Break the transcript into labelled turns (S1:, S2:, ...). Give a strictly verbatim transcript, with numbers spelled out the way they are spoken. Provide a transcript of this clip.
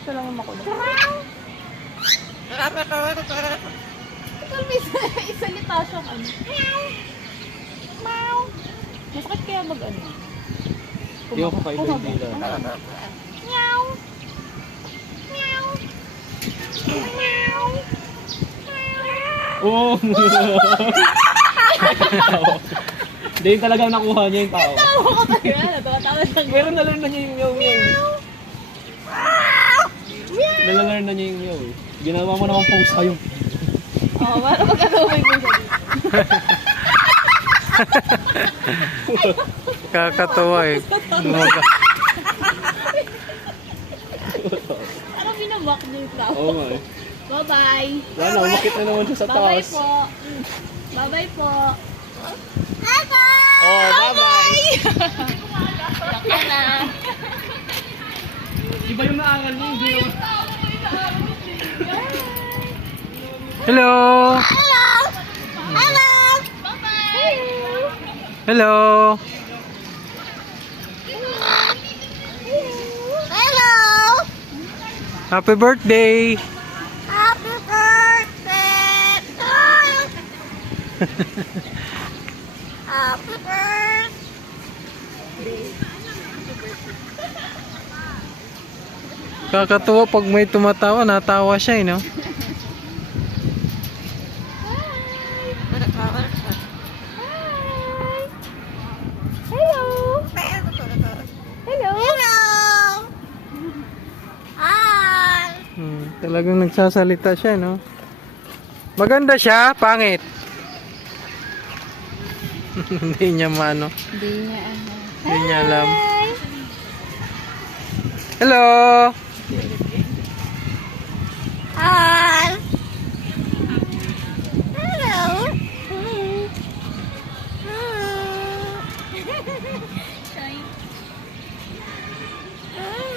S1: Ito lang yung makulit. Ito may isalita siyang ano. Meow. Masakit kaya mag ano?
S2: Hindi ako kaiba yung dila.
S1: Meow. Meow. Meow.
S2: Oo! Hindi yun talagang nakuha niya yung tao.
S1: Tawa ko tayo. Natawa-tawa siya.
S2: Meron na learn na niya yung meow meow. Nalalearn na niya yung meow eh. Ginawa mo naman post sa'yo.
S1: Oo, para magkakaway mo siya.
S3: Kakatuwa eh. Umaga.
S1: Parang binabak niya yung tao.
S2: Oo nga eh.
S1: Bye-bye.
S2: Wala, umakit na naman siya sa
S1: Bye-bye
S2: taas.
S1: po. Bye-bye po.
S2: Oh, bye-bye!
S1: Laka na.
S2: Iba yung naangal niya, hindi yung...
S3: Hello!
S1: Hello. Hello. Bye-bye.
S3: Hello!
S1: Hello.
S3: Happy birthday!
S1: Happy birthday. Happy birthday.
S3: Kakatuwa pag may tumatawa, natawa siya eh, no?
S1: Hello. Hello. Hello. Hi.
S3: Hmm, talagang nagsasalita siya, no? Maganda siya, pangit. Hindi niya maano.
S1: Hindi niya ano.
S3: Hindi niya alam. Hello!
S1: Hi. Hello. Hi.